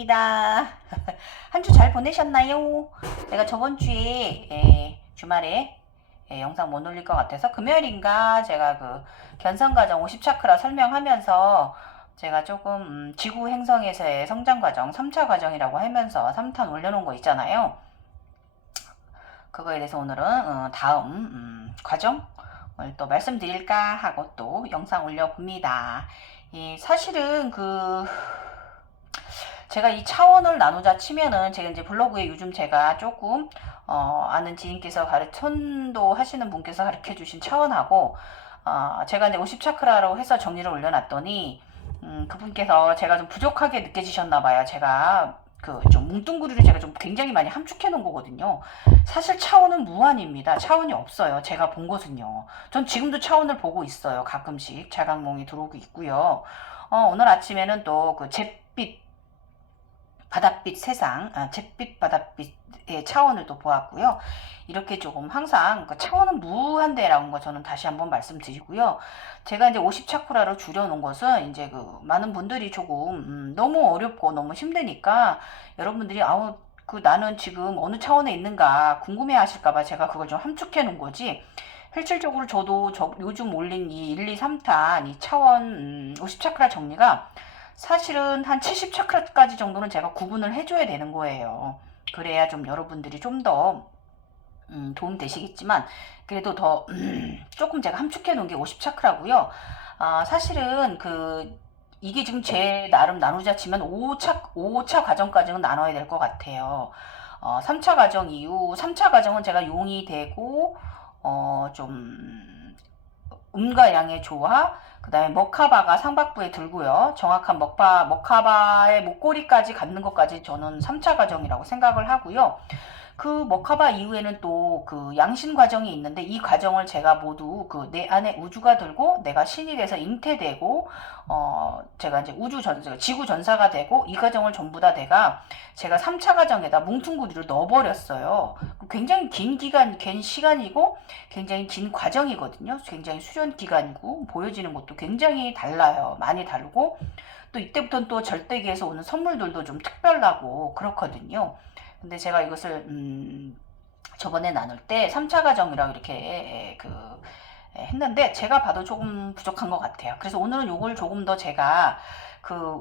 영상입니다. 한 주 잘 보내셨나요? 내가 저번 주에 주말에 영상 못 올릴 것 같아서 금요일인가 제가 그 견성과정 50차크라 설명하면서 제가 조금 지구 행성에서의 성장과정 3차 과정이라고 하면서 3탄 올려놓은 거 있잖아요. 그거에 대해서 오늘은 다음 과정을 또 말씀드릴까 하고 또 영상 올려봅니다. 사실은 제가 이 차원을 나누자 치면은 제가 이제 블로그에 요즘 제가 조금 아는 지인께서 선도 하시는 분께서 가르쳐 주신 차원하고 제가 이제 50차크라로 해서 정리를 올려놨더니 그분께서 제가 좀 부족하게 느껴지셨나 봐요. 제가 좀 뭉뚱그리를 제가 좀 굉장히 많이 함축해 놓은 거거든요. 사실 차원은 무한입니다. 차원이 없어요. 제가 본 것은요. 전 지금도 차원을 보고 있어요. 가끔씩 자각몽이 들어오고 있고요. 오늘 아침에는 또 그 잿빛 바닷빛 세상, 잿빛 바닷빛의 차원을 또 보았고요. 이렇게 조금 항상 그 차원은 무한대라는 거 저는 다시 한번 말씀드리고요. 제가 이제 50차크라로 줄여놓은 것은 이제 그 많은 분들이 조금 너무 어렵고 너무 힘드니까 여러분들이 나는 지금 어느 차원에 있는가 궁금해 하실까봐 제가 그걸 좀 함축해 놓은 거지. 실질적으로 저도 요즘 올린 이 1, 2, 3탄 이 차원 50차크라 정리가 사실은 한 70차크라까지 정도는 제가 구분을 해줘야 되는 거예요. 그래야 좀 여러분들이 좀 더 도움 되시겠지만 그래도 더 조금 제가 함축해 놓은 게 50차크라고요. 사실은 이게 지금 제 나름 나누자 치면 5차 과정까지는 나눠야 될 것 같아요. 3차 과정 이후 3차 과정은 제가 용이 되고 좀 음과 양의 조화, 그 다음에 먹하바가 상박부에 들고요. 정확한 먹하바의 목걸이까지 갖는 것까지 저는 3차 과정이라고 생각을 하고요. 그 먹하바 이후에는 또 그 양신 과정이 있는데 이 과정을 제가 모두 내 안에 우주가 들고 내가 신이 돼서 잉태되고 제가 이제 지구 전사가 되고 이 과정을 전부 다 제가 3차 과정에다 뭉퉁구리를 넣어버렸어요. 굉장히 긴 시간이고 굉장히 긴 과정이거든요. 굉장히 수련 기간이고 보여지는 것도 굉장히 달라요. 많이 다르고 또 이때부터는 또 절대기에서 오는 선물들도 좀 특별하고 그렇거든요. 근데 제가 이것을 저번에 나눌 때 3차 과정이라고 이렇게 했는데 제가 봐도 조금 부족한 것 같아요. 그래서 오늘은 요걸 조금 더 제가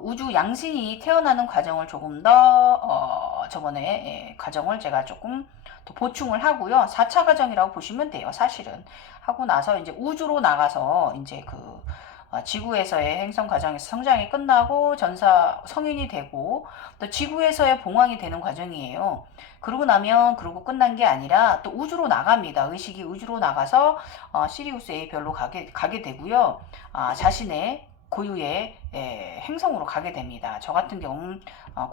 우주 양신이 태어나는 과정을 조금 더 저번에 과정을 제가 조금 더 보충을 하고요. 4차 과정이라고 보시면 돼요. 사실은 하고 나서 이제 우주로 나가서 이제 지구에서의 행성 과정에서 성장이 끝나고 전사 성인이 되고 또 지구에서의 봉황이 되는 과정이에요. 그러고 끝난 게 아니라 또 우주로 나갑니다. 의식이 우주로 나가서 시리우스 A별로 가게 되고요. 자신의 고유의 행성으로 가게 됩니다. 저 같은 경우는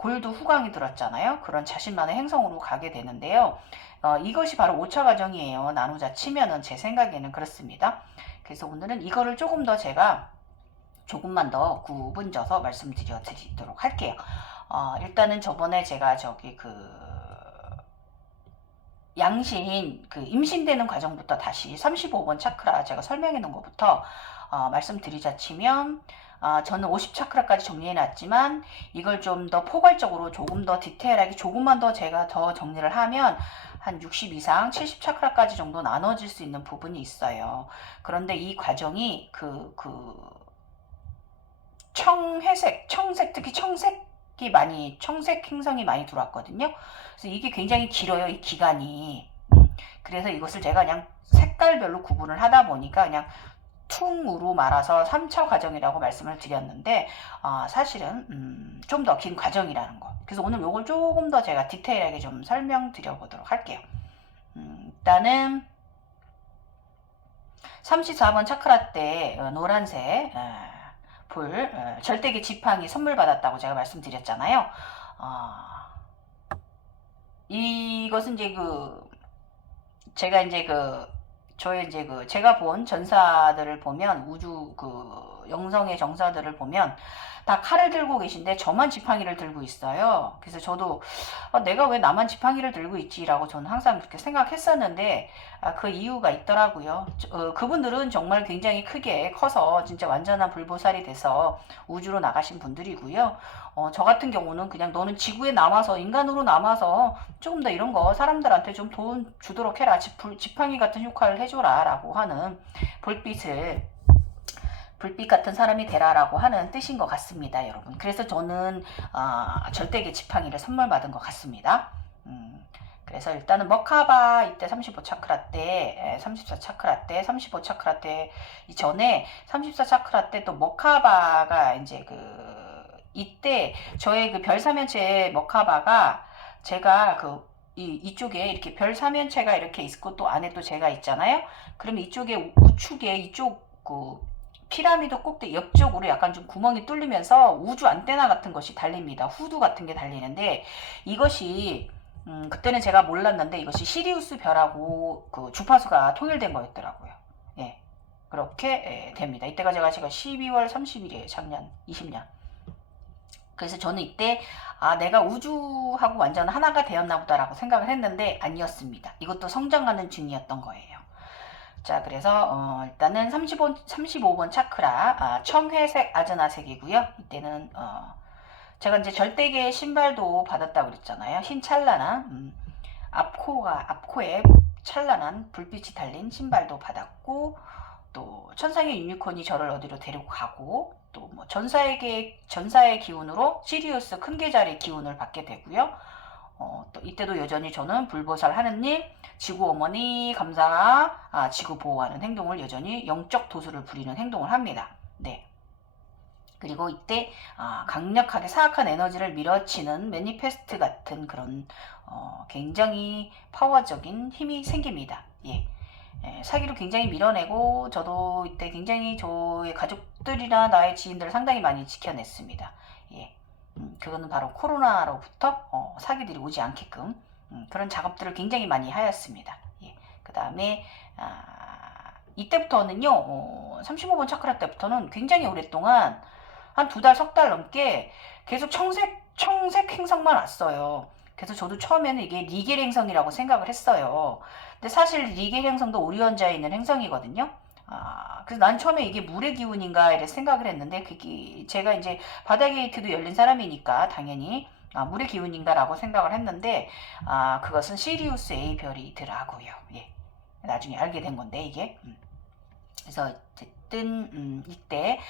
골드 후광이 들었잖아요. 그런 자신만의 행성으로 가게 되는데요. 이것이 바로 5차 과정이에요. 나누자 치면은 제 생각에는 그렇습니다. 그래서 오늘은 이거를 조금만 더 구분져서 말씀드려 드리도록 할게요. 일단은 저번에 제가 양신 임신되는 과정부터 다시 35번 차크라 제가 설명해 놓은 것부터 말씀드리자 치면 저는 50차크라까지 정리해 놨지만 이걸 좀 더 포괄적으로 조금 더 디테일하게 조금만 더 제가 더 정리를 하면 한 60 이상 70차크라까지 정도 나눠질 수 있는 부분이 있어요. 그런데 이 과정이 특히 청색 행성이 많이 들어왔거든요. 그래서 이게 굉장히 길어요, 이 기간이. 그래서 이것을 제가 그냥 색깔별로 구분을 하다 보니까 그냥 퉁으로 말아서 3차 과정이라고 말씀을 드렸는데 사실은 좀 더 긴 과정이라는 거. 그래서 오늘 요걸 조금 더 제가 디테일하게 좀 설명드려 보도록 할게요. 일단은 34번 차크라 때 노란색 절대기 지팡이 선물 받았다고 제가 말씀드렸잖아요. 이것은 이제 제가 이제 제가 본 전사들을 보면 우주 영성의 정사들을 보면 다 칼을 들고 계신데 저만 지팡이를 들고 있어요. 그래서 저도 내가 왜 나만 지팡이를 들고 있지라고 저는 항상 그렇게 생각했었는데 그 이유가 있더라고요. 그분들은 정말 굉장히 크게 커서 진짜 완전한 불보살이 돼서 우주로 나가신 분들이고요. 저 같은 경우는 그냥 너는 지구에 남아서 인간으로 남아서 조금 더 이런 거 사람들한테 좀 돈 주도록 해라. 지팡이 같은 역할을 해줘라 라고 하는 불빛을 불빛 같은 사람이 되라라고 하는 뜻인 것 같습니다, 여러분. 그래서 저는 절대계 지팡이를 선물 받은 것 같습니다. 그래서 일단은 머카바 이때 35 차크라 때, 34 차크라 때, 35 차크라 때 이전에 34 차크라 때 또 머카바가 이제 이때 저의 그 별 사면체 머카바가 제가 이쪽에 이렇게 별 사면체가 이렇게 있고 또 안에 또 제가 있잖아요. 그러면 이쪽에 우측에 이쪽 피라미드 꼭대기 옆쪽으로 약간 좀 구멍이 뚫리면서 우주 안테나 같은 것이 달립니다. 후드 같은 게 달리는데 이것이 그때는 제가 몰랐는데 이것이 시리우스 별하고 주파수가 통일된 거였더라고요. 예. 그렇게 됩니다. 이때가 제가 12월 30일이에요. 작년 20년. 그래서 저는 이때 내가 우주하고 완전 하나가 되었나 보다라고 생각을 했는데 아니었습니다. 이것도 성장하는 중이었던 거예요. 자, 그래서 일단은 35번 차크라 청회색 아즈나색이고요. 이때는 제가 이제 절대계 신발도 받았다고 그랬잖아요. 흰 찬란한 앞코에 찬란한 불빛이 달린 신발도 받았고, 또 천상의 유니콘이 저를 어디로 데리고 가고, 또 뭐 전사의 기운으로 시리우스 큰 계절의 기운을 받게 되고요. 또 이때도 여전히 저는 불보살 하느님, 지구 어머니 감사, 지구 보호하는 행동을 여전히 영적 도수를 부리는 행동을 합니다. 네. 그리고 이때 강력하게 사악한 에너지를 밀어치는 매니페스트 같은 그런 굉장히 파워적인 힘이 생깁니다. 예. 사기로 굉장히 밀어내고 저도 이때 굉장히 저의 가족들이나 나의 지인들을 상당히 많이 지켜냈습니다. 예. 그거는 바로 코로나로부터 사기들이 오지 않게끔 그런 작업들을 굉장히 많이 하였습니다. 예. 그 다음에 이때부터는요 35번 차크라 때부터는 굉장히 오랫동안 한 2달, 3달 넘게 계속 청색 행성만 왔어요. 그래서 저도 처음에는 이게 리겔 행성이라고 생각을 했어요. 근데 사실 리겔 행성도 오리온자에 있는 행성이거든요. 그래서 난 처음에 이게 물의 기운인가 이렇게 생각을 했는데 그게 제가 이제 바다 게이트도 열린 사람이니까 당연히 물의 기운인가라고 생각을 했는데 그것은 시리우스 A 별이더라고요. 예. 나중에 알게 된 건데 이게 그래서 어쨌든 이때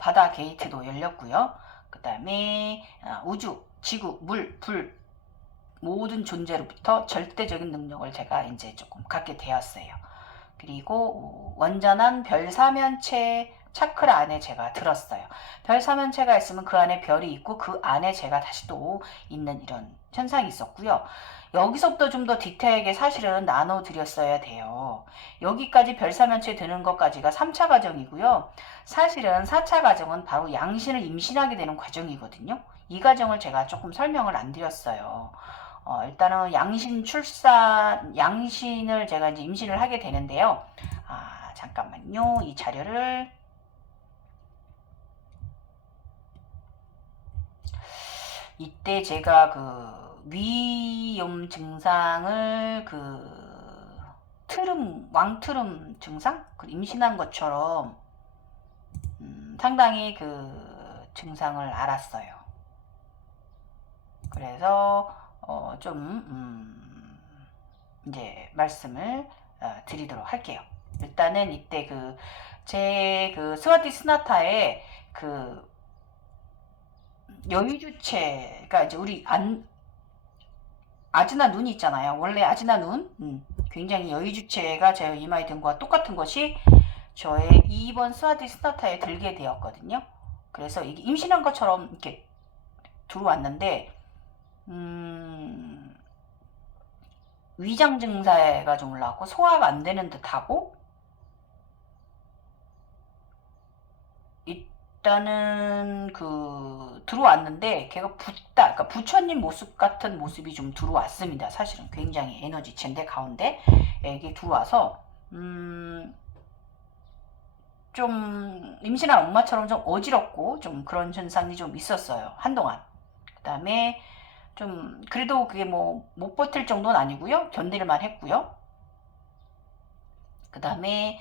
바다 게이트도 열렸고요. 그 다음에 우주, 지구, 물, 불 모든 존재로부터 절대적인 능력을 제가 이제 조금 갖게 되었어요. 그리고 완전한 별 사면체 차크라 안에 제가 들었어요. 별 사면체가 있으면 그 안에 별이 있고 그 안에 제가 다시 또 있는 이런 현상이 있었고요. 여기서부터 좀 더 디테일하게 사실은 나눠드렸어야 돼요. 여기까지 별 사면체 드는 것까지가 3차 과정이고요. 사실은 4차 과정은 바로 양신을 임신하게 되는 과정이거든요. 이 과정을 제가 조금 설명을 안 드렸어요. 일단은 양신을 제가 이제 임신을 하게 되는데요. 잠깐만요. 이 자료를 이때 제가 위염 증상을 왕트름 증상? 임신한 것처럼 상당히 증상을 알았어요. 그래서 이제 말씀을 드리도록 할게요. 일단은 이때 제 스와티 스나타의 여유주체가 이제 우리 아즈나 눈이 있잖아요. 원래 아즈나 눈, 굉장히 여유주체가 제 이마에 든 거와 똑같은 것이 저의 2번 스와티 스나타에 들게 되었거든요. 그래서 이게 임신한 것처럼 이렇게 들어왔는데, 위장 증세가 좀 올라왔고 소화가 안 되는 듯하고 일단은 들어왔는데 걔가 그러니까 부처님 모습 같은 모습이 좀 들어왔습니다. 사실은 굉장히 에너지체인데 가운데 이게 들어와서 좀 임신한 엄마처럼 좀 어지럽고 좀 그런 현상이 좀 있었어요. 한동안. 그 다음에 좀 그래도 그게 뭐 못 버틸 정도는 아니고요. 견딜만 했고요. 그 다음에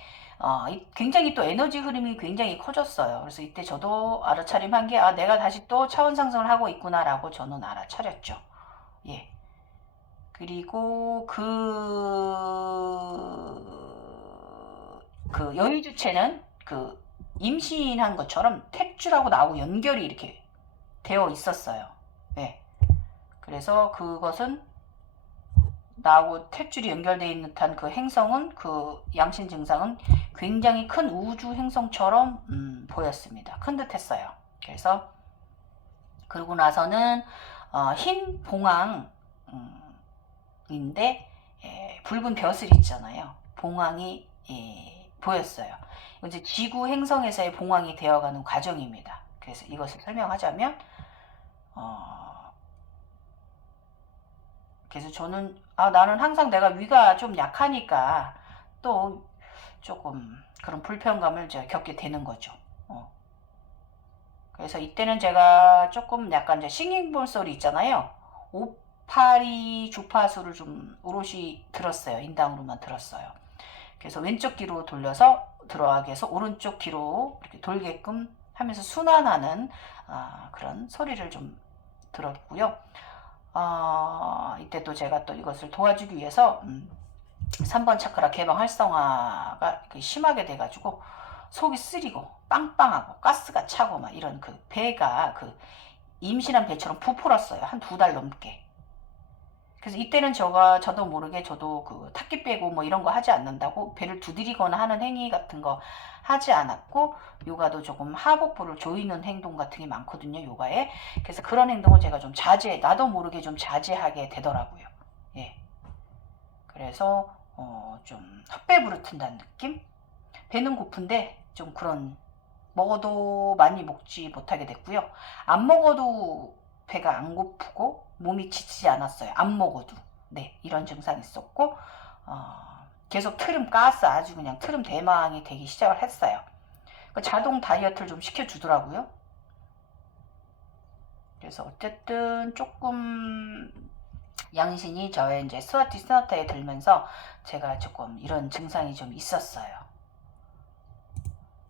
굉장히 또 에너지 흐름이 굉장히 커졌어요. 그래서 이때 저도 알아차림한 게, 내가 다시 또 차원 상승을 하고 있구나라고 저는 알아차렸죠. 예. 그리고 그 여의주체는 그 임신한 것처럼 택주라고 나하고 연결이 이렇게 되어 있었어요. 네. 그래서 그것은 나하고 택줄이 연결되어 있는 듯한 그 행성은, 그 양신 증상은 굉장히 큰 우주 행성처럼 보였습니다. 큰 듯 했어요. 그래서 그러고 나서는 흰 봉황 인데 붉은 벼슬이 있잖아요. 봉황이 보였어요. 이제 지구 행성에서의 봉황이 되어가는 과정입니다. 그래서 이것을 설명하자면 그래서 저는 나는 항상 내가 위가 좀 약하니까 또 조금 그런 불편감을 제가 겪게 되는 거죠. 그래서 이때는 제가 조금 약간 이제 싱잉볼 소리 있잖아요. 오파리 주파수를 좀 오롯이 들었어요. 인당으로만 들었어요. 그래서 왼쪽 귀로 돌려서 들어가게 해서 오른쪽 귀로 이렇게 돌게끔 하면서 순환하는 그런 소리를 좀 들었고요. 이때 또 제가 또 이것을 도와주기 위해서 3번 차크라 개방 활성화가 심하게 돼가지고 속이 쓰리고 빵빵하고 가스가 차고 막 이런 그 배가 그 임신한 배처럼 부풀었어요. 한 2달 넘게. 그래서 이때는 저도 모르게 저도 그 탁기 빼고 뭐 이런 거 하지 않는다고 배를 두드리거나 하는 행위 같은 거 하지 않았고, 요가도 조금 하복부를 조이는 행동 같은 게 많거든요, 요가에. 그래서 그런 행동을 제가 좀 나도 모르게 좀 자제하게 되더라고요. 예. 그래서 좀 헛배 부르튼다는 느낌? 배는 고픈데 좀 그런, 먹어도 많이 먹지 못하게 됐고요. 안 먹어도 배가 안 고프고 몸이 지치지 않았어요. 안 먹어도. 네, 이런 증상이 있었고 계속 트름 가스 아주 그냥 트름 대망이 되기 시작을 했어요. 자동 다이어트를 좀 시켜주더라고요. 그래서 어쨌든 조금 양신이 저의 이제 스와티 스나타에 들면서 제가 조금 이런 증상이 좀 있었어요.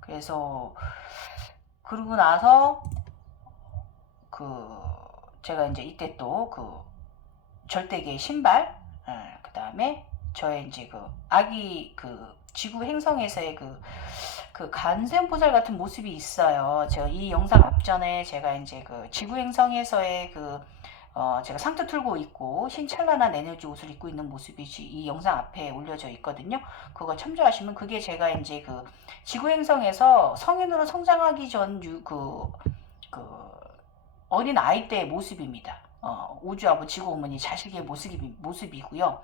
그래서 그러고 나서 제가 이제 이때 또 절대계 신발, 그 다음에 저의 이제 아기 지구 행성에서의 간세음보살 같은 모습이 있어요. 제가 이 영상 앞전에 제가 이제 지구 행성에서의 제가 상투 틀고 있고 신찬란한 에너지 옷을 입고 있는 모습이 이 영상 앞에 올려져 있거든요. 그거 참조하시면 그게 제가 이제 지구 행성에서 성인으로 성장하기 전 어린 아이 때의 모습입니다. 우주아버 지구 어머니 자식의 모습이고요.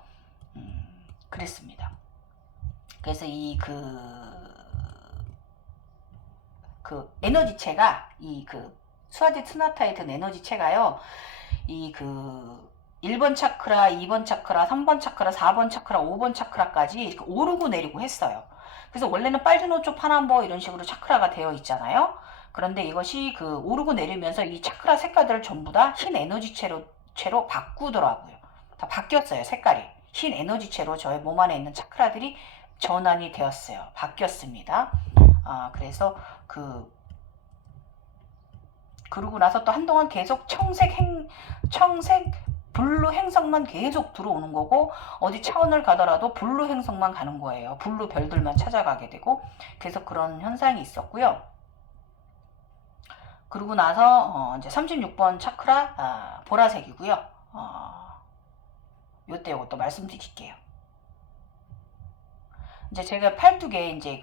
그랬습니다. 그래서 에너지체가 수아지 트나타에 든 에너지체가요. 1번 차크라, 2번 차크라, 3번 차크라, 4번 차크라, 5번 차크라까지 이렇게 오르고 내리고 했어요. 그래서 원래는 빨주노 노초 파남보 이런 식으로 차크라가 되어 있잖아요. 그런데 이것이 오르고 내리면서 이 차크라 색깔들을 전부 다 흰 에너지체로 바꾸더라고요. 다 바뀌었어요, 색깔이. 흰 에너지체로 저의 몸 안에 있는 차크라들이 전환이 되었어요. 바뀌었습니다. 그래서 그러고 나서 또 한동안 계속 청색 블루 행성만 계속 들어오는 거고, 어디 차원을 가더라도 블루 행성만 가는 거예요. 블루 별들만 찾아가게 되고, 계속 그런 현상이 있었고요. 그러고 나서 이제 36번 차크라 보라색이고요. 요때 이것도 말씀드릴게요. 이제 제가 팔뚝에 이제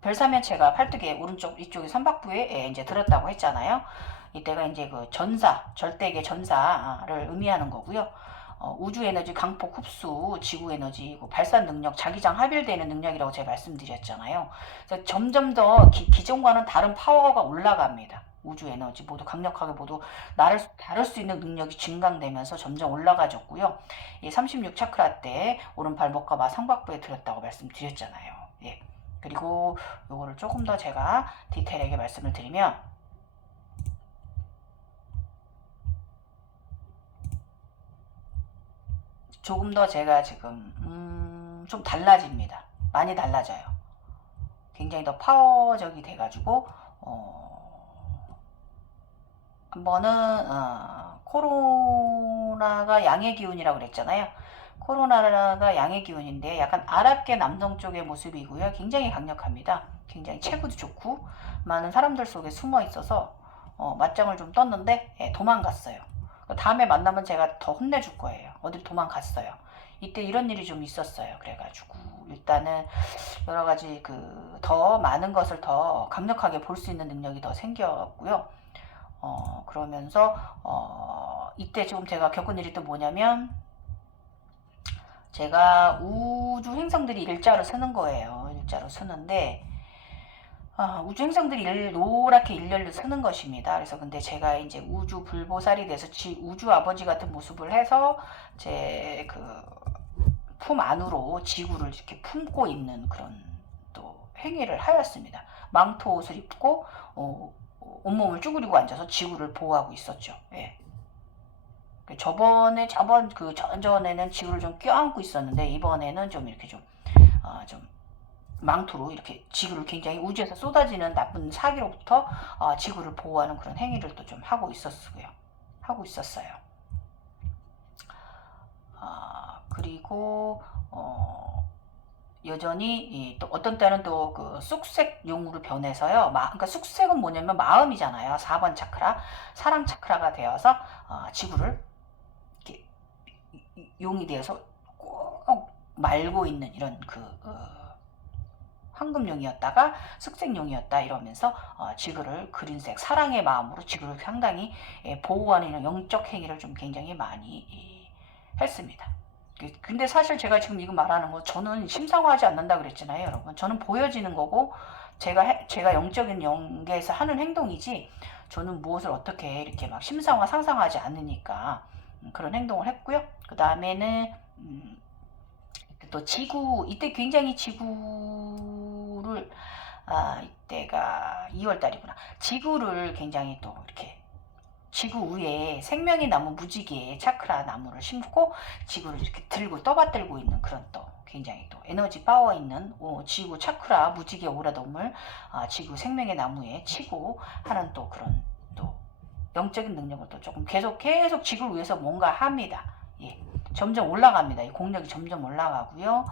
별사면체가 팔뚝에 오른쪽 이쪽에 삼박부에 이제 들었다고 했잖아요. 이때가 이제 절대계 전사를 의미하는 거고요. 우주 에너지 강폭 흡수, 지구 에너지 발산 능력, 자기장 합일되는 능력이라고 제가 말씀드렸잖아요. 그래서 점점 더 기존과는 다른 파워가 올라갑니다. 우주 에너지 모두 강력하게 모두 나를 다룰 수 있는 능력이 증강되면서 점점 올라가졌고요. 이 36 차크라 때 오른발목과 마상박부에 들었다고 말씀드렸잖아요. 예. 그리고 요거를 조금 더 제가 디테일하게 말씀을 드리면, 조금 더 제가 지금 좀 달라집니다. 많이 달라져요. 굉장히 더 파워적이 돼가지고 한 번은 코로나가 양의 기운이라고 그랬잖아요. 코로나가 양의 기운인데 약간 아랍계 남성 쪽의 모습이고요. 굉장히 강력합니다. 굉장히 체구도 좋고 많은 사람들 속에 숨어 있어서 맞짱을 좀 떴는데 도망갔어요. 다음에 만나면 제가 더 혼내줄 거예요. 어딜 도망갔어요. 이때 이런 일이 좀 있었어요. 그래가지고 일단은 여러 가지 더 많은 것을 더 강력하게 볼 수 있는 능력이 더 생겼고요. 그러면서 이때 지금 제가 겪은 일이 또 뭐냐면 제가 우주 행성들이 일자로 쓰는 거예요. 일자로 쓰는데 우주 행성들이 노랗게 일렬로 쓰는 것입니다. 그래서 근데 제가 이제 우주 불보살이 돼서 우주 아버지 같은 모습을 해서 제 품 안으로 지구를 이렇게 품고 있는 그런 또 행위를 하였습니다. 망토 옷을 입고 온몸을 쭈그리고 앉아서 지구를 보호하고 있었죠. 예. 전전에는 지구를 좀 껴안고 있었는데 이번에는 좀 이렇게 좀 망토로 이렇게 지구를 굉장히 우주에서 쏟아지는 나쁜 사기로부터 지구를 보호하는 그런 행위를 또 좀 하고 있었어요. 그리고 여전히 또 어떤 때는 또 쑥색용으로 변해서요. 그러니까 쑥색은 뭐냐면 마음이잖아요. 4번 차크라, 사랑 차크라가 되어서 지구를 이렇게 용이 되어서 꼭 말고 있는 이런 황금용이었다가 흑색용이었다 이러면서 지구를 그린색 사랑의 마음으로 지구를 상당히 보호하는 영적 행위를 좀 굉장히 많이 했습니다. 근데 사실 제가 지금 이거 말하는 거 저는 심상화하지 않는다 그랬잖아요, 여러분. 저는 보여지는 거고 제가 영적인 영계에서 하는 행동이지 저는 무엇을 어떻게 이렇게 막 심상화 상상하지 않으니까 그런 행동을 했고요. 그 다음에는 또 지구 이때 굉장히 지구를 이때가 2월달이구나. 지구를 굉장히 또 이렇게 지구 위에 생명이 나무 무지개 차크라 나무를 심고 지구를 이렇게 들고 떠받들고 있는 그런 또 굉장히 또 에너지 파워 있는 지구 차크라 무지개 오라돔을 지구 생명의 나무에 치고 하는 또 그런 또 영적인 능력을 또 조금 계속 지구를 위해서 뭔가 합니다. 예, 점점 올라갑니다. 이 공력이 점점 올라가고요.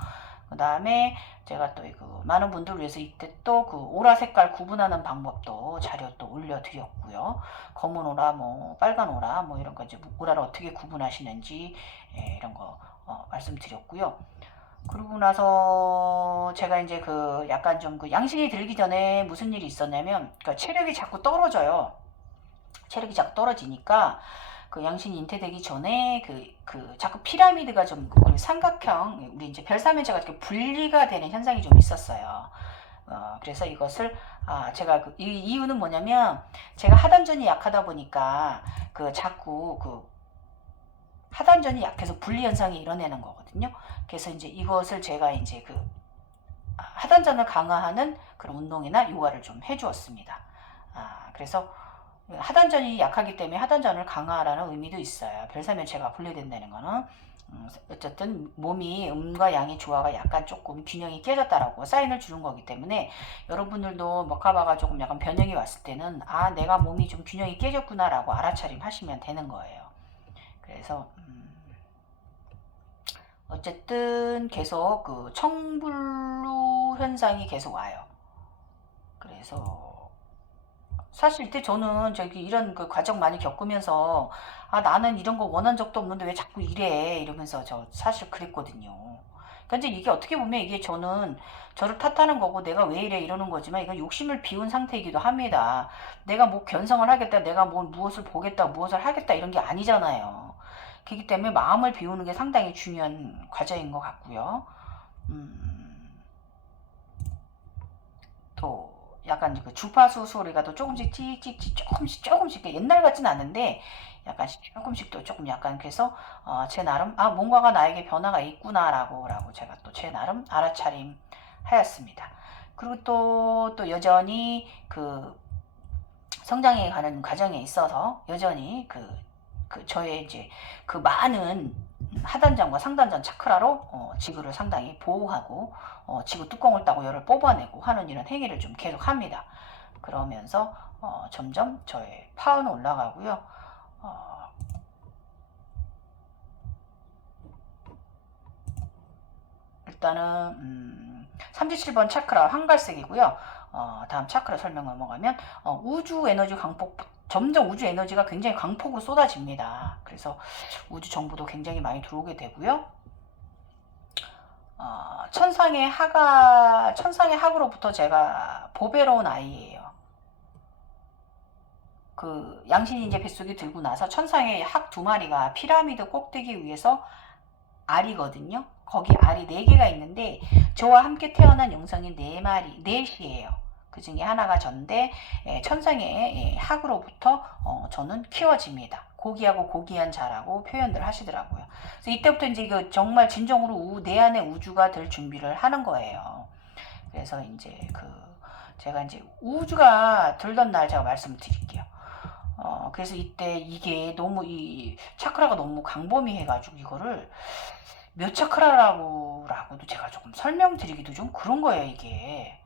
그 다음에 제가 또 많은 분들을 위해서 이때 또 오라 색깔 구분하는 방법도 자료 또 올려드렸고요. 검은 오라, 빨간 오라, 이런 거 이제 오라를 어떻게 구분하시는지 이런 거 말씀드렸고요. 그러고 나서 제가 이제 약간 좀 양신이 들기 전에 무슨 일이 있었냐면 체력이 자꾸 떨어져요. 체력이 자꾸 떨어지니까 양신이 잉태되기 전에 자꾸 피라미드가 좀 삼각형 우리 이제 별사면체가 이렇게 분리가 되는 현상이 좀 있었어요. 그래서 이것을 제가 이유는 뭐냐면 제가 하단전이 약하다 보니까 자꾸 하단전이 약해서 분리 현상이 일어나는 거거든요. 그래서 이제 이것을 제가 이제 하단전을 강화하는 그런 운동이나 요가를 좀 해주었습니다. 그래서 하단전이 약하기 때문에 하단전을 강화하라는 의미도 있어요. 별사면체가 분리된다는 거는 어쨌든 몸이 음과 양의 조화가 약간 조금 균형이 깨졌다라고 사인을 주는 거기 때문에 여러분들도 머카바가 조금 약간 변형이 왔을 때는 내가 몸이 좀 균형이 깨졌구나 라고 알아차림 하시면 되는 거예요. 그래서 어쨌든 계속 청불루 현상이 계속 와요. 그래서 사실 이때 저는 이런 과정 많이 겪으면서 나는 이런 거 원한 적도 없는데 왜 자꾸 이래 이러면서 저 사실 그랬거든요. 그러니까 이제 이게 어떻게 보면 이게 저는 저를 탓하는 거고 내가 왜 이래 이러는 거지만 이건 욕심을 비운 상태이기도 합니다. 내가 견성을 하겠다, 내가 무엇을 보겠다, 무엇을 하겠다 이런 게 아니잖아요. 그렇기 때문에 마음을 비우는 게 상당히 중요한 과정인 것 같고요. 또 약간 주파수 소리가 또 조금씩 찌찌찌 조금씩 옛날 같진 않은데 약간씩 조금씩 또 조금 약간 그래서 제 나름 뭔가가 나에게 변화가 있구나라고 제가 또 제 나름 알아차림 하였습니다. 그리고 또 여전히 성장해 가는 과정에 있어서 여전히 저의 이제 많은 하단장과 상단장 차크라로 지구를 상당히 보호하고 지구 뚜껑을 따고 열을 뽑아내고 하는 이런 행위를 좀 계속 합니다. 그러면서 점점 저의 파워는 올라가고요. 일단은 37번 차크라 황갈색이고요. 다음 차크라 설명 넘어가면 우주 에너지 강폭, 점점 우주 에너지가 굉장히 강폭으로 쏟아집니다. 그래서 우주 정보도 굉장히 많이 들어오게 되고요. 천상의 학으로부터 제가 보배로운 아이예요. 그 양신이 이제 뱃속에 들고 나서 천상의 학 2마리가 피라미드 꼭대기 위에서 알이거든요. 거기 알이 4개가 있는데 저와 함께 태어난 영성이 4마리, 4이에요. 그 중에 하나가 전데 천상의 학으로부터 저는 키워집니다. 고귀하고 고귀한 자라고 표현들 하시더라고요. 그래서 이때부터 이제 정말 진정으로 내 안의 우주가 될 준비를 하는 거예요. 그래서 이제 제가 이제 우주가 들던 날 제가 말씀드릴게요. 그래서 이때 이게 너무 이 차크라가 너무 광범위해가지고 이거를 몇 차크라라고도 제가 조금 설명드리기도 좀 그런 거예요, 이게.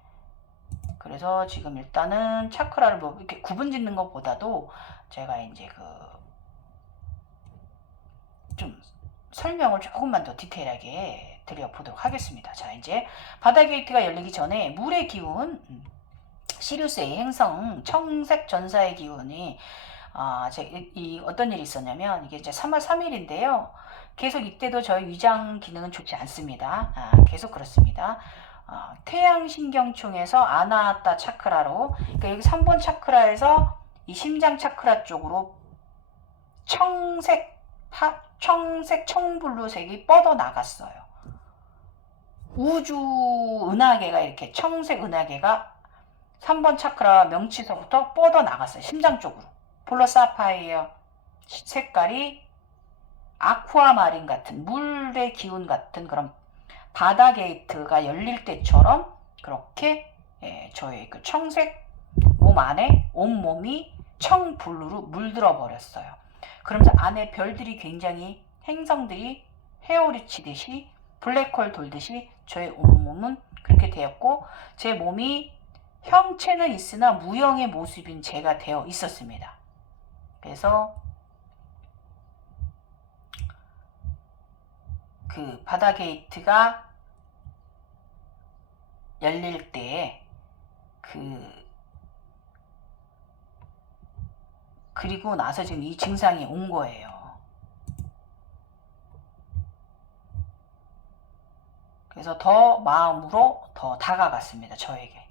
그래서 지금 일단은 차크라를 뭐 이렇게 구분 짓는 것보다도 제가 이제 좀 설명을 조금만 더 디테일하게 드려보도록 하겠습니다. 자, 이제 바다 게이트가 열리기 전에 물의 기운, 시리우스의 행성 청색 전사의 기운이 어떤 일이 있었냐면 이게 이제 3월 3일인데요. 계속 이때도 저희 위장 기능은 좋지 않습니다. 계속 그렇습니다. 태양신경총에서 아나하타 차크라로, 그러니까 여기 3번 차크라에서 이 심장 차크라 쪽으로 청색 청블루색이 뻗어 나갔어요. 우주 은하계가 이렇게 청색 은하계가 3번 차크라 명치서부터 뻗어 나갔어요. 심장 쪽으로. 폴로 사파이어 색깔이 아쿠아마린 같은 물의 기운 같은 그런 바다 게이트가 열릴 때처럼 그렇게 저의 그 청색 몸 안에 온몸이 청블루로 물들어 버렸어요. 그러면서 안에 별들이 굉장히 행성들이 헤어리치듯이 블랙홀 돌듯이 저의 온몸은 그렇게 되었고 제 몸이 형체는 있으나 무형의 모습인 제가 되어 있었습니다. 그래서 그 바다 게이트가 열릴 때 그리고 나서 지금 이 증상이 온 거예요. 그래서 더 마음으로 더 다가갔습니다. 저에게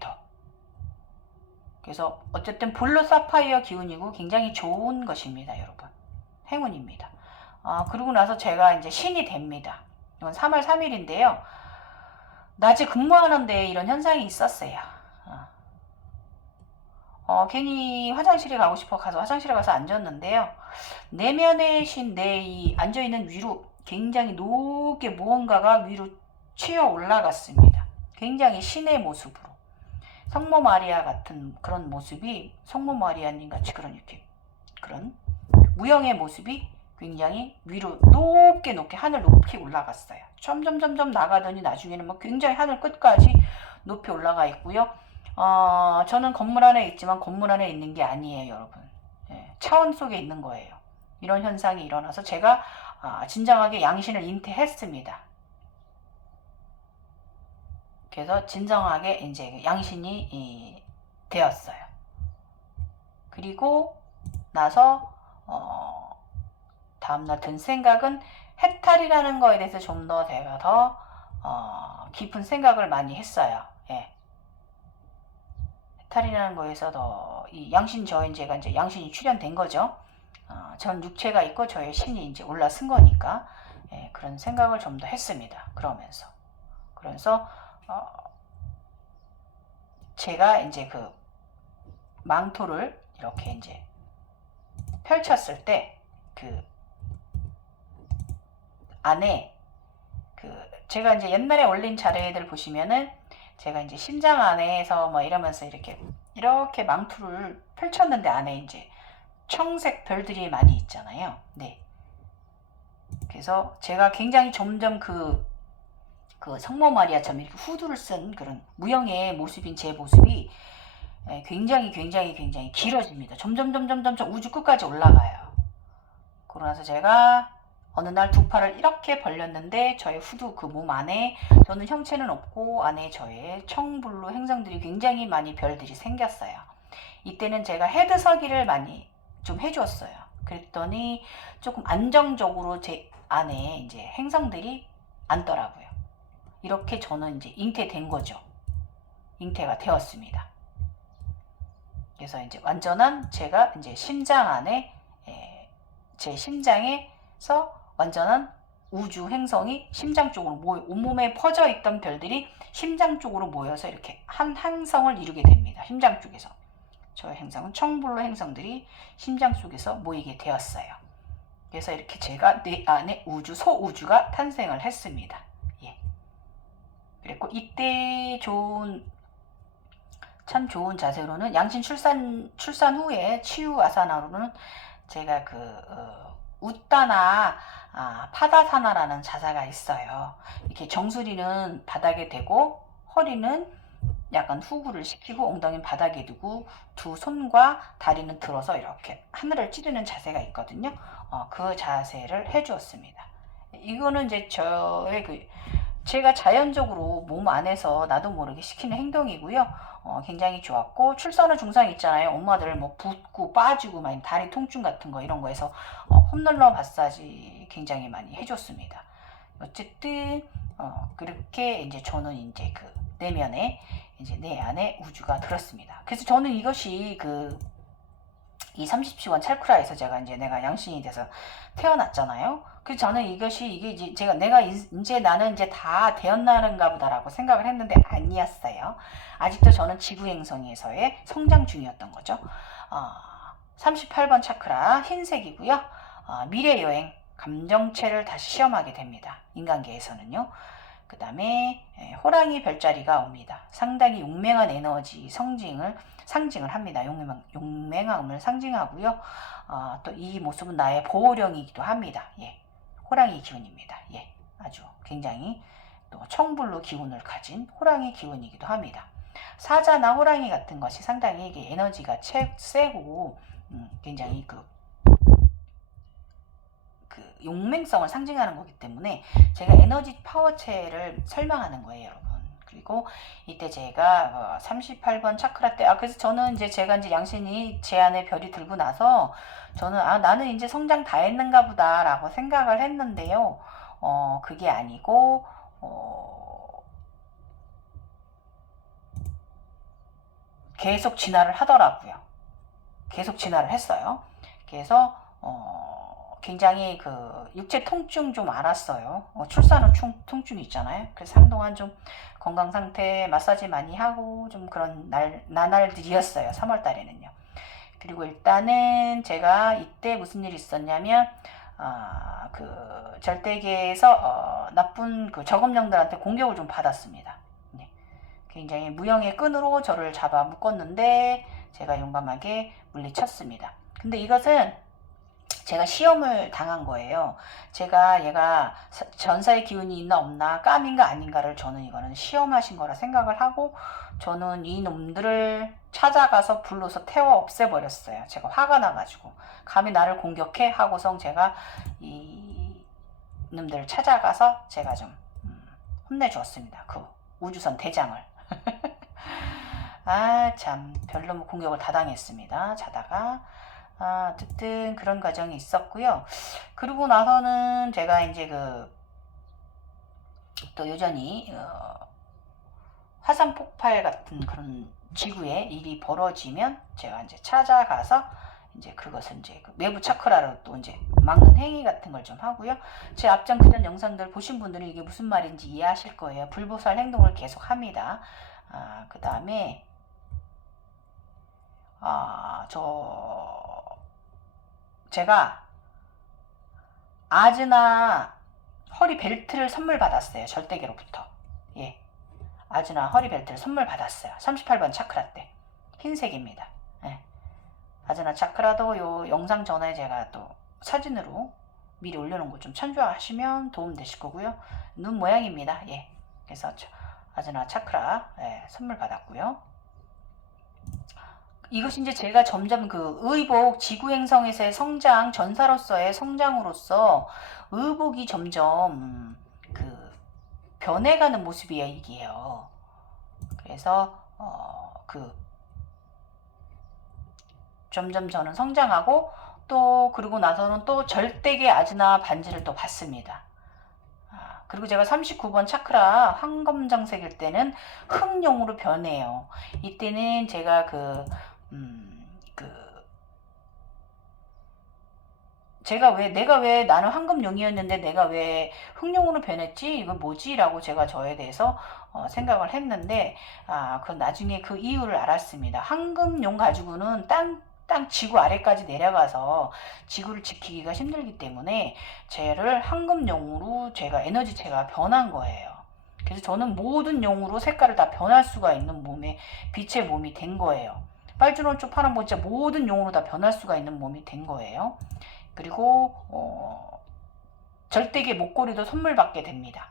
더. 그래서 어쨌든 블루 사파이어 기운이고 굉장히 좋은 것입니다, 여러분. 행운입니다. 그리고 나서 제가 이제 신이 됩니다. 이건 3월 3일인데요. 낮에 근무하는데 이런 현상이 있었어요. 괜히 화장실에 가고 싶어 가서 화장실에 가서 앉았는데요. 내면의 신, 내 앉아있는 위로 굉장히 높게 무언가가 위로 치어 올라갔습니다. 굉장히 신의 모습으로. 성모 마리아 같은 그런 모습이, 성모 마리아님 같이 그런 무형의 모습이 굉장히 위로 높게 하늘 높이 올라갔어요. 점점 나가더니 나중에는 뭐 굉장히 하늘 끝까지 높이 올라가 있고요. 저는 건물 안에 있지만 건물 안에 있는 게 아니에요, 여러분. 차원 속에 있는 거예요. 이런 현상이 일어나서 제가 진정하게 양신을 잉태했습니다. 그래서 진정하게 이제 양신이 되었어요. 그리고 나서 다음날 든 생각은 해탈이라는 거에 대해서 좀 더 제가 더 깊은 생각을 많이 했어요. 해탈이라는 거에서 더 이 양신 저인제가 이제 양신이 출현된 거죠. 전 육체가 있고 저의 신이 이제 올라선 거니까 그런 생각을 좀 더 했습니다. 그래서 제가 이제 그 망토를 이렇게 이제 펼쳤을 때 그 안에 제가 이제 옛날에 올린 자료들 보시면은 제가 이제 심장 안에서 뭐 이러면서 이렇게 망토를 펼쳤는데 안에 이제 청색 별들이 많이 있잖아요. 네. 그래서 제가 굉장히 점점 그 성모 마리아처럼 이렇게 후드를 쓴 그런 무형의 모습인 제 모습이 굉장히 길어집니다. 점점 우주 끝까지 올라가요. 그러고 나서 제가 어느 날 두 팔을 이렇게 벌렸는데 저의 후드 그 몸 안에 저는 형체는 없고 안에 저의 청블루 행성들이 굉장히 많이 별들이 생겼어요. 이때는 제가 헤드서기를 많이 좀 해주었어요. 그랬더니 조금 안정적으로 제 안에 이제 행성들이 앉더라고요. 이렇게 저는 이제 잉태된 거죠. 잉태가 되었습니다. 그래서 이제 완전한 제가 이제 심장 안에 제 심장에서 완전한 우주 행성이 심장 쪽으로 모여 온몸에 퍼져 있던 별들이 심장 쪽으로 모여서 이렇게 한 행성을 이루게 됩니다. 심장 쪽에서 저의 행성은 청블루 행성들이 심장 속에서 모이게 되었어요. 그래서 이렇게 제가 내 안에 우주 소우주가 탄생을 했습니다. 예. 그리고 이때 참 좋은 자세로는 양신 출산 후에 치유 아사나로는 제가 웃다나 파다사나라는 자세가 있어요. 이렇게 정수리는 바닥에 대고 허리는 약간 후구를 시키고 엉덩이는 바닥에 두고 두 손과 다리는 들어서 이렇게 하늘을 찌르는 자세가 있거든요. 그 자세를 해주었습니다. 이거는 이제 제가 자연적으로 몸 안에서 나도 모르게 시키는 행동이고요. 굉장히 좋았고 출산 후 증상 있잖아요. 엄마들 뭐 붓고 빠지고 막 다리 통증 같은 거 이런 거에서 홈롤러 마사지 굉장히 많이 해줬습니다. 어쨌든 그렇게 이제 저는 이제 그 내면에 이제 내 안에 우주가 들었습니다. 그래서 저는 이것이 이 30시원 찰크라에서 내가 양신이 돼서 태어났잖아요. 그래서 저는 이게 이제 내가 이제 나는 이제 다 되었나는가 보다라고 생각을 했는데 아니었어요. 아직도 저는 지구행성에서의 성장 중이었던 거죠. 38번 차크라 흰색이고요. 미래여행 감정체를 다시 시험하게 됩니다. 인간계에서는요. 그 다음에 호랑이 별자리가 옵니다. 상당히 용맹한 에너지 상징을 합니다. 용맹함을 상징하고요. 또 이 모습은 나의 보호령이기도 합니다. 예, 호랑이 기운입니다. 예, 아주 굉장히 또 청불로 기운을 가진 호랑이 기운이기도 합니다. 사자나 호랑이 같은 것이 상당히 이게 에너지가 세고 굉장히 그 용맹성을 상징하는 거기 때문에 제가 에너지 파워체를 설명하는 거예요, 여러분. 그리고 이때 제가 38번 차크라 때 그래서 저는 이제 제가 이제 양신이 제 안에 별이 들고 나서 저는 나는 이제 성장 다 했는가 보다라고 생각을 했는데요. 그게 아니고 계속 진화를 하더라고요. 계속 진화를 했어요. 그래서 굉장히 육체 통증 좀 알았어요. 출산 후 통증 있잖아요. 그래서 한동안 좀 건강 상태 마사지 많이 하고 좀 그런 나날들이었어요. 3월 달에는요. 그리고 일단은 제가 이때 무슨 일이 있었냐면 절대계에서 나쁜 저금령들한테 공격을 좀 받았습니다. 네. 굉장히 무형의 끈으로 저를 잡아 묶었는데 제가 용감하게 물리쳤습니다. 근데 이것은 제가 시험을 당한 거예요. 제가 얘가 전사의 기운이 있나 없나 까민가 아닌가를 저는 이거는 시험하신 거라 생각을 하고 저는 이 놈들을 찾아가서 불러서 태워 없애버렸어요. 제가 화가 나가지고 감히 나를 공격해 하고서 제가 이 놈들을 찾아가서 제가 좀 혼내주었습니다. 그 우주선 대장을. 참 별로 공격을 다 당했습니다. 자다가 어쨌든 그런 과정이 있었고요. 그러고 나서는 제가 이제 또 여전히 화산 폭발 같은 그런 지구에 일이 벌어지면 제가 이제 찾아가서 이제 그것을 이제 외부 차크라로 또 이제 막는 행위 같은 걸 좀 하고요. 제 앞전 그전 영상들 보신 분들은 이게 무슨 말인지 이해하실 거예요. 불보살 행동을 계속 합니다. 그 다음에 제가 아즈나 허리 벨트를 선물 받았어요. 절대계로부터. 예. 아즈나 허리 벨트를 선물 받았어요. 38번 차크라 때. 흰색입니다. 예. 아즈나 차크라도 요 영상 전에 제가 또 사진으로 미리 올려놓은 거 좀 참조하시면 도움 되실 거고요. 눈 모양입니다. 예. 그래서 아즈나 차크라 선물 받았고요. 이것이 이제 제가 점점 그 의복 지구행성에서의 성장, 전사로서의 성장으로서 의복이 점점 그 변해가는 모습이에요, 이게요. 그래서 그 점점 저는 성장하고 또 그러고 나서는 또 절대계 아즈나 반지를 또 받습니다. 그리고 제가 39번 차크라 황검정색일 때는 흑룡으로 변해요. 이때는 제가 내가 왜 나는 황금용이었는데 내가 왜 흑룡으로 변했지? 이거 뭐지? 라고 제가 저에 대해서 생각을 했는데, 그 나중에 그 이유를 알았습니다. 황금용 가지고는 땅 지구 아래까지 내려가서 지구를 지키기가 힘들기 때문에 쟤를 황금용으로 제가 에너지체가 변한 거예요. 그래서 저는 모든 용으로 색깔을 다 변할 수가 있는 빛의 몸이 된 거예요. 빨주노초 파란보자 모든 용으로 다 변할 수가 있는 몸이 된 거예요. 그리고 절대계 목걸이도 선물 받게 됩니다.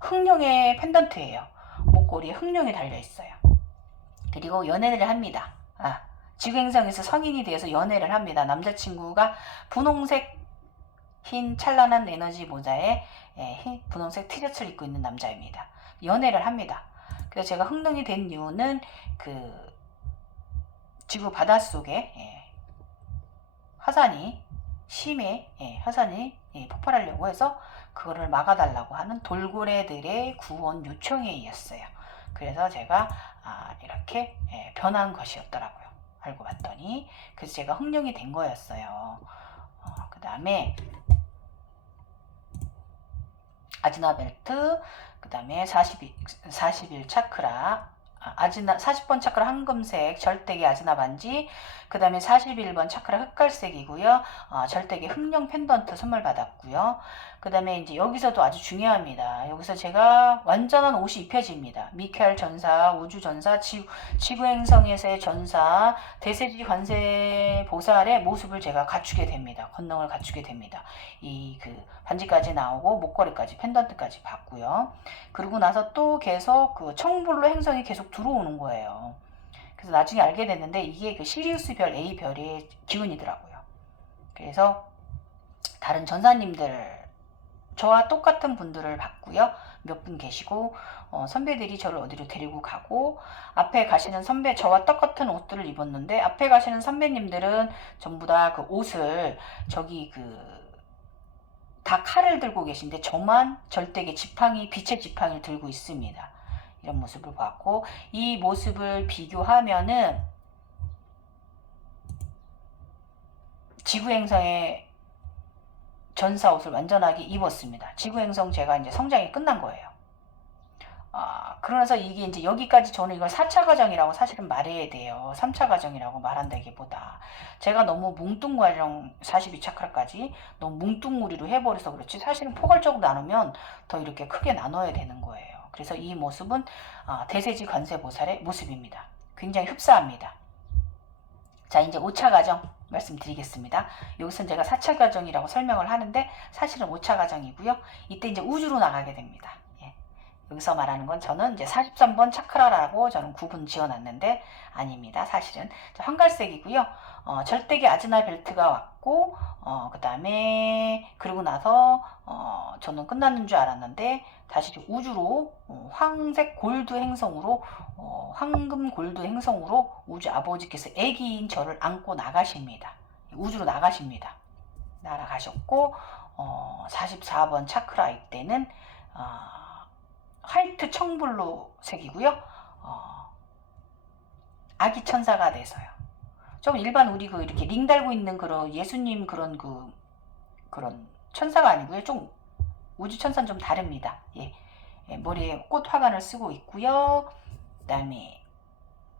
흑룡의 펜던트예요. 목걸이에 흑룡이 달려있어요. 그리고 연애를 합니다. 지구행성에서 성인이 되어서 연애를 합니다. 남자친구가 분홍색 흰 찬란한 에너지 모자에 분홍색 티셔츠를 입고 있는 남자입니다. 연애를 합니다. 그래서 제가 흑룡이 된 이유는 그 지구 바닷속에 화산이 화산이 폭발하려고 해서 그거를 막아달라고 하는 돌고래들의 구원 요청에 의했어요. 그래서 제가 이렇게 변한 것이었더라고요. 알고 봤더니 그래서 제가 흑룡이 된 거였어요. 그 다음에 아즈나 벨트, 그 다음에 41 차크라, 40번 차크라 황금색 절대계 아즈나 반지, 그 다음에 41번 차크라 흑갈색이고요. 절대계 흑룡 펜던트 선물 받았고요. 그 다음에 이제 여기서도 아주 중요합니다. 여기서 제가 완전한 옷이 입혀집니다. 미케알 전사, 우주 전사, 지구행성에서의 전사, 대세지 관세 보살의 모습을 제가 갖추게 됩니다. 권능을 갖추게 됩니다. 반지까지 나오고 목걸이까지 펜던트까지 받고요. 그리고 나서 또 계속 그 청불로 행성이 계속 들어오는 거예요. 그래서 나중에 알게 됐는데 이게 그 시리우스 별 A별의 기운이더라고요. 그래서 다른 전사님들 저와 똑같은 분들을 봤고요. 몇 분 계시고 선배들이 저를 어디로 데리고 가고 앞에 가시는 선배 저와 똑같은 옷들을 입었는데 앞에 가시는 선배님들은 전부 다 그 옷을 다 칼을 들고 계신데 저만 절대계 빛의 지팡이를 들고 있습니다. 이런 모습을 봤고 이 모습을 비교하면은 지구행성의 전사 옷을 완전하게 입었습니다. 지구행성 제가 이제 성장이 끝난 거예요. 그러면서 이게 이제 여기까지 저는 이걸 4차 과정이라고 사실은 말해야 돼요. 3차 과정이라고 말한다기보다 제가 너무 뭉뚱과정 42차크라까지 너무 뭉뚱우리로 해버려서 그렇지 사실은 포괄적으로 나누면 더 이렇게 크게 나눠야 되는 거예요. 그래서 이 모습은 대세지 관세보살의 모습입니다. 굉장히 흡사합니다. 자 이제 5차 과정 말씀드리겠습니다. 여기서는 제가 4차 과정이라고 설명을 하는데 사실은 5차 과정이고요. 이때 이제 우주로 나가게 됩니다. 여기서 말하는 건 저는 이제 43번 차크라라고 저는 구분 지어놨는데 아닙니다. 사실은 황갈색이고요. 절대계 아즈나 벨트가 왔고 그 다음에 그러고 나서 저는 끝났는 줄 알았는데 다시 우주로 황색 골드 행성으로 황금 골드 행성으로 우주 아버지께서 애기인 저를 안고 나가십니다. 우주로 나가십니다. 날아가셨고 44번 차크라 이때는 화이트 청블루 색이고요. 아기 천사가 돼서요. 좀 일반 우리 이렇게 링 달고 있는 그런 예수님 그런 천사가 아니고요. 좀 우주 천사는 좀 다릅니다. 머리에 꽃 화관을 쓰고 있고요. 그다음에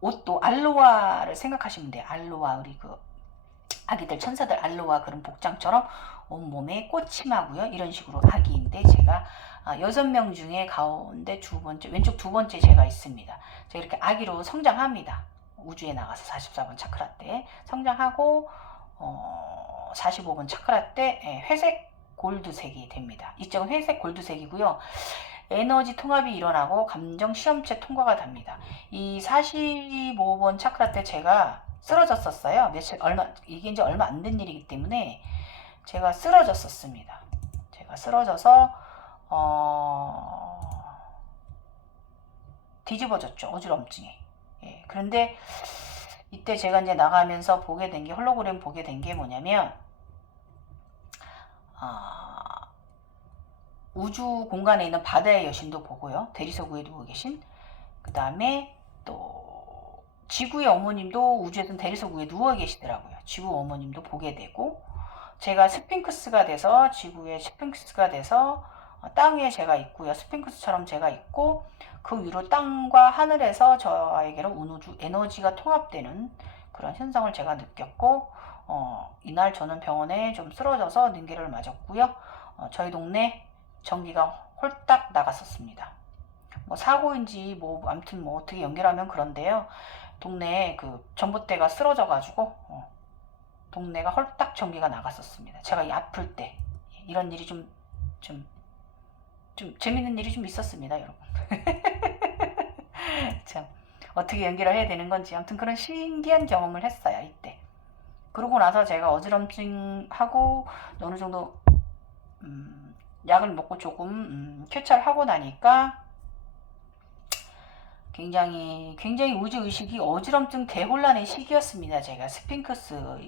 옷도 알로아를 생각하시면 돼요. 알로아 우리 아기들 천사들 알로아 그런 복장처럼 온몸에 꽃치마고요. 이런 식으로 아기인데 제가 6명 중에 가운데 왼쪽 두 번째 제가 있습니다. 제가 이렇게 아기로 성장합니다. 우주에 나가서 44번 차크라 때 성장하고 45번 차크라 때 회색 골드색이 됩니다. 이쪽은 회색 골드색이고요. 에너지 통합이 일어나고 감정 시험체 통과가 됩니다. 이 45번 차크라 때 제가 쓰러졌었어요. 이게 이제 얼마 안 된 일이기 때문에 제가 쓰러졌었습니다. 제가 쓰러져서 뒤집어졌죠. 어지럼증이. 예, 그런데 이때 제가 이제 나가면서 보게 된 게, 홀로그램 보게 된 게 뭐냐면 우주 공간에 있는 바다의 여신도 보고요. 대리석위에 누워 계신. 그 다음에 또 지구의 어머님도 우주에서 대리석 위에 누워 계시더라고요. 지구 어머님도 보게 되고, 제가 스핑크스가 돼서, 지구의 스핑크스가 돼서 땅 위에 제가 있고요. 스핑크스처럼 제가 있고, 그 위로 땅과 하늘에서 저에게로 우주 에너지가 통합되는 그런 현상을 제가 느꼈고, 이날 저는 병원에 좀 쓰러져서 능기를 맞았고요. 저희 동네 전기가 홀딱 나갔었습니다. 뭐 사고인지 뭐 아무튼 뭐 어떻게 연결하면 그런데요. 동네에 그 전봇대가 쓰러져가지고 동네가 헐딱 전기가 나갔었습니다. 제가 아플 때 이런 일이 좀 재밌는 일이 좀 있었습니다, 여러분. 참 어떻게 연결을 해야 되는 건지 아무튼 그런 신기한 경험을 했어요, 이때. 그러고 나서 제가 어지럼증하고 어느 정도 약을 먹고 조금 쾌차를 나니까 굉장히 우주의식이 어지럼증 대혼란의 시기였습니다. 제가 스핑크스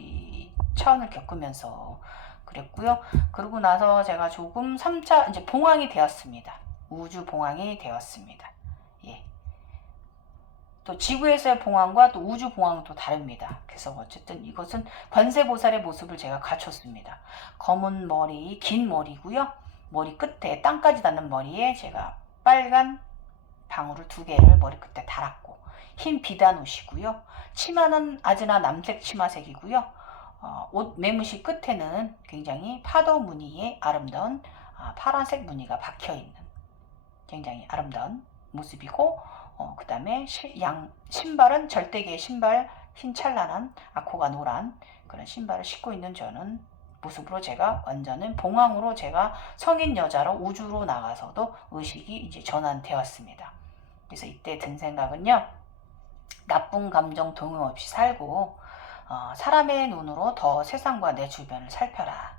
차원을 겪으면서 그랬고요. 그러고 나서 제가 조금 3차 이제 봉황이 되었습니다. 우주 봉황이 되었습니다. 예. 또 지구에서의 봉황과 또 우주 봉황도 다릅니다. 그래서 어쨌든 이것은 관세보살의 모습을 제가 갖췄습니다. 검은 머리, 긴 머리고요. 머리 끝에 땅까지 닿는 머리에 제가 빨간 방울을 2개를 머리 끝에 달았고, 흰 비단 옷이고요. 치마는 아즈나 남색 치마색이고요. 옷 매무시 끝에는 굉장히 파도 무늬의 아름다운 파란색 무늬가 박혀있는 굉장히 아름다운 모습이고, 그 다음에 신발은 절대계의 신발, 흰 찬란한 아코가 노란 그런 신발을 신고 있는 저는 모습으로 제가 완전한 봉황으로 제가 성인 여자로 우주로 나가서도 의식이 이제 전환되었습니다. 그래서 이때 든 생각은요, 나쁜 감정 동요 없이 살고 사람의 눈으로 더 세상과 내 주변을 살펴라.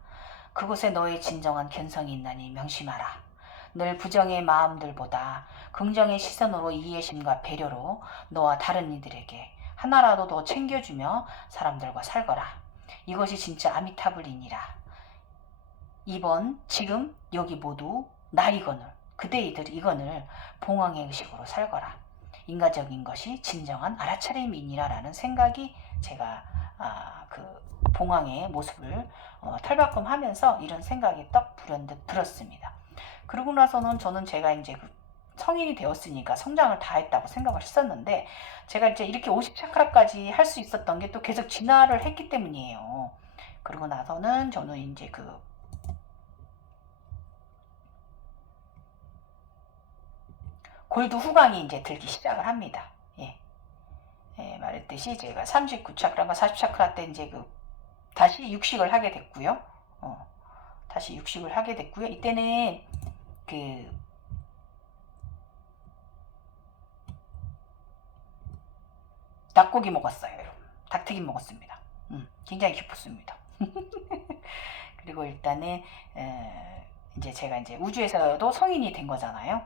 그곳에 너의 진정한 견성이 있나니 명심하라. 늘 부정의 마음들보다 긍정의 시선으로 이해심과 배려로 너와 다른 이들에게 하나라도 더 챙겨주며 사람들과 살거라. 이것이 진짜 아미타불이니라. 이번 지금 여기 모두 날이거늘 그대이들 이거늘 봉황의 의식으로 살거라. 인간적인 것이 진정한 알아차림이니라 라는 생각이 제가 그 봉황의 모습을 탈바꿈하면서 이런 생각이 떡 불현듯 들었습니다. 그러고 나서는 저는 제가 이제 그 성인이 되었으니까 성장을 다 했다고 생각을 했었는데, 제가 이제 이렇게 50차크라까지 할 수 있었던 게 또 계속 진화를 했기 때문이에요. 그러고 나서는 저는 이제 그 골드 후광이 이제 들기 시작을 합니다. 예. 예, 말했듯이 제가 39차크라가 40차크라 때 이제 그 다시 육식을 하게 됐고요. 다시 육식을 하게 됐고요. 이때는 그 닭고기 먹었어요, 여러분. 닭튀김 먹었습니다. 굉장히 기뻤습니다. 그리고 일단은 이제 제가 이제 우주에서도 성인이 된 거잖아요.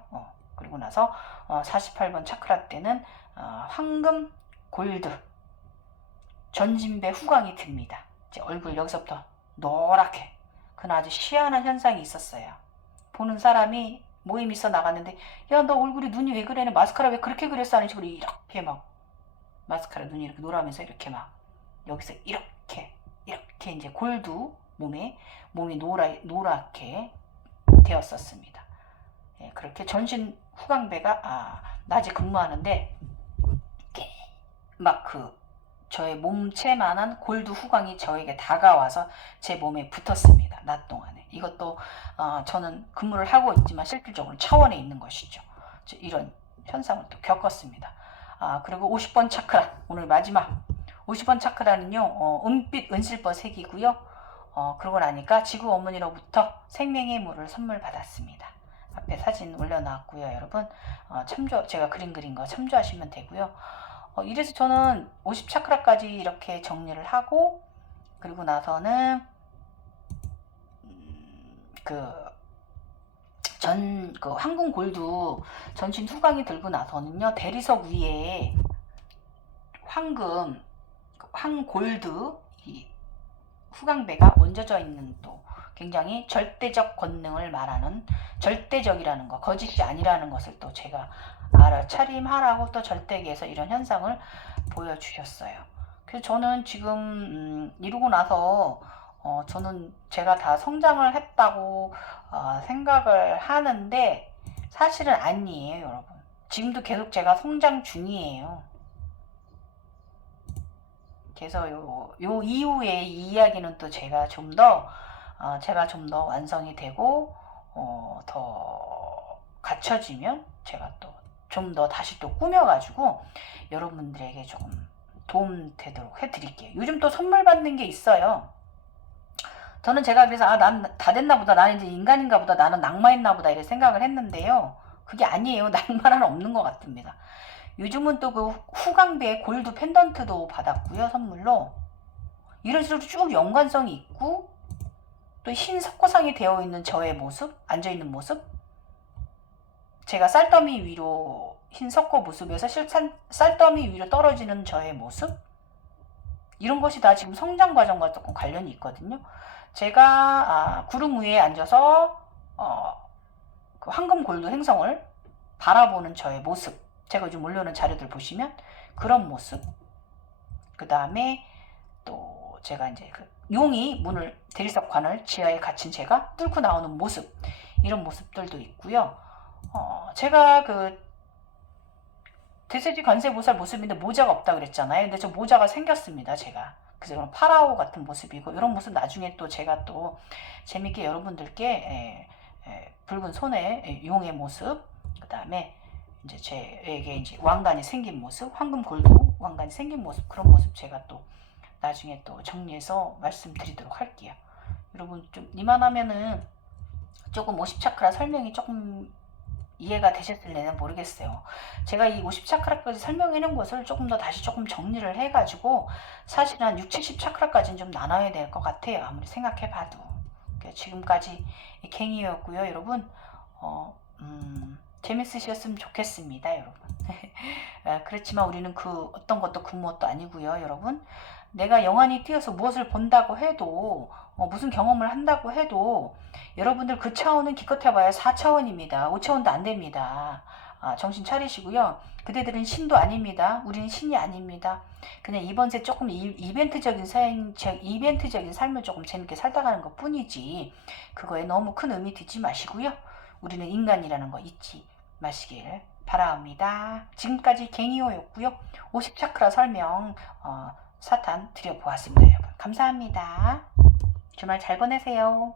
그리고 나서 48번 차크라 때는 황금 골드 전진배 후광이 듭니다. 제 얼굴 여기서부터 노랗게, 그는 아주 희한한 현상이 있었어요. 보는 사람이 모임 있어 나갔는데, 야 너 얼굴이 눈이 왜 그래, 마스카라 왜 그렇게 그렸어 하는 식으로 이렇게 막 마스카라 눈이 이렇게 노라면서 이렇게 막 여기서 이렇게 이제 골드 몸이 노랗게 되었었습니다. 예, 그렇게 전신 후광배가 낮에 근무하는데 막 그 저의 몸체만한 골드 후광이 저에게 다가와서 제 몸에 붙었습니다. 낮 동안에. 이것도 저는 근무를 하고 있지만 실질적으로 차원에 있는 것이죠. 이런 현상을 또 겪었습니다. 그리고 50번 차크라, 오늘 마지막 50번 차크라는요, 은빛 은실버 색이고요. 그러고 나니까 지구 어머니로부터 생명의 물을 선물 받았습니다. 앞에 사진 올려놨고요, 여러분. 제가 그린 거 참조하시면 되고요. 이래서 저는 50차크라까지 이렇게 정리를 하고, 그리고 나서는 그 황금 골드 전신 후광이 들고 나서는요, 대리석 위에 황골드 이 후광배가 얹어져 있는 또 굉장히 절대적 권능을 말하는, 절대적이라는 거, 거짓이 아니라는 것을 또 제가 알아차림하라고 또 절대계에서 이런 현상을 보여주셨어요. 그래서 저는 지금 이루고 나서 저는 제가 다 성장을 했다고 생각을 하는데 사실은 아니에요, 여러분. 지금도 계속 제가 성장 중이에요. 그래서 요 이후에 이 이야기는 또 제가 좀 더 완성이 되고 더 갖춰지면 제가 또 좀 더 다시 또 꾸며가지고 여러분들에게 조금 도움 되도록 해드릴게요. 요즘 또 선물 받는 게 있어요. 저는 제가 그래서 난 다 됐나 보다, 나는 이제 인간인가 보다, 나는 낙마했나 보다 이렇게 생각을 했는데요. 그게 아니에요. 낙마는 없는 것 같습니다. 요즘은 또 그 후광배 골드 펜던트도 받았고요, 선물로. 이런 식으로 쭉 연관성이 있고, 또 흰 석고상이 되어 있는 저의 모습, 앉아 있는 모습, 제가 쌀더미 위로 흰 석고 모습에서 쌀더미 위로 떨어지는 저의 모습, 이런 것이 다 지금 성장 과정과 조금 관련이 있거든요. 제가 구름 위에 앉아서 그 황금 골드 행성을 바라보는 저의 모습, 제가 요즘 올려놓은 자료들 보시면 그런 모습, 그 다음에 또 제가 이제 그 용이 문을, 대리석관을 지하에 갇힌 제가 뚫고 나오는 모습, 이런 모습들도 있고요. 제가 그 대세지 관세보살 모습인데 모자가 없다 그랬잖아요. 근데 저 모자가 생겼습니다, 제가. 그래서 파라오 같은 모습이고, 이런 모습 나중에 또 제가 또 재밌게 여러분들께 붉은 손에 용의 모습, 그 다음에 이제 제에게 이제 왕관이 생긴 모습, 황금 골드 왕관이 생긴 모습, 그런 모습 제가 또 나중에 또 정리해서 말씀드리도록 할게요. 여러분 좀 이만하면은 조금 50차크라 설명이 조금 이해가 되셨을래나 모르겠어요. 제가 이 50차크라까지 설명해 놓은 것을 조금 더 다시 조금 정리를 해가지고 사실 한 6, 70차크라까지는 좀 나눠야 될 것 같아요. 아무리 생각해봐도. 지금까지 갱이였고요, 여러분. 재밌으셨으면 좋겠습니다, 여러분. 그렇지만 우리는 그 어떤 것도 그 무엇도 아니고요, 여러분. 내가 영원히 뛰어서 무엇을 본다고 해도, 무슨 경험을 한다고 해도 여러분들 그 차원은 기껏해봐야 4차원입니다. 5차원도 안 됩니다. 정신 차리시고요. 그대들은 신도 아닙니다. 우리는 신이 아닙니다. 그냥 이번 세 조금 이벤트적인 삶을 조금 재밌게 살다 가는 것 뿐이지, 그거에 너무 큰 의미 두지 마시고요. 우리는 인간이라는 거 잊지 마시길 바랍니다. 지금까지 갱이호였고요. 50차크라 설명 사탄 드려보았습니다, 여러분. 감사합니다. 주말 잘 보내세요.